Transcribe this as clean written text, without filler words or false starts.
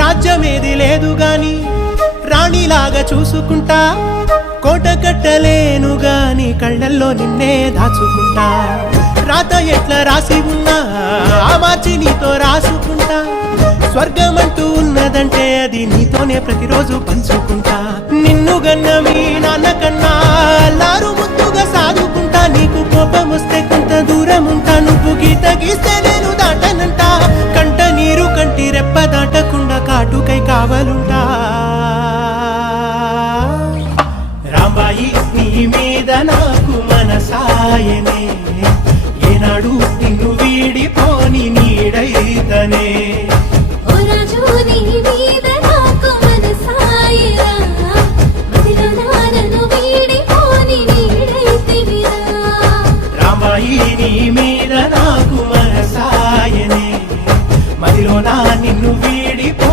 రాజ్యమేది లేదు గాని రాణిలాగా చూసుకుంటా, కోట కట్టలేను గాని కళ్ళల్లో నిన్నే దాచుకుంటా. రాత ఎట్లా రాసి ఉన్నా ఆ మార్చి నీతో రాసుకుంటా. స్వర్గమంటూ ఉన్నదంటే అది నీతోనే ప్రతిరోజు పంచుకుంటా. నిన్ను గన్న మీ నాన్న కన్నా అల్లారు ముద్దుగా సాదుకుంటా. నీకు కోపం వస్తే కొంత దూరం ఉంటా, నువ్వు గీత గీస్తే నేను దాటనంటా. కంట నీరు కంటి రెప్ప దాటకుండా కాటుకై కావలుంటా. రాంబాయి నీ మీద నాకు మనసాయనే, ఏనాడు నిన్ను వీడిపోని నీడైతనే. ఓ రాజు నీ మీద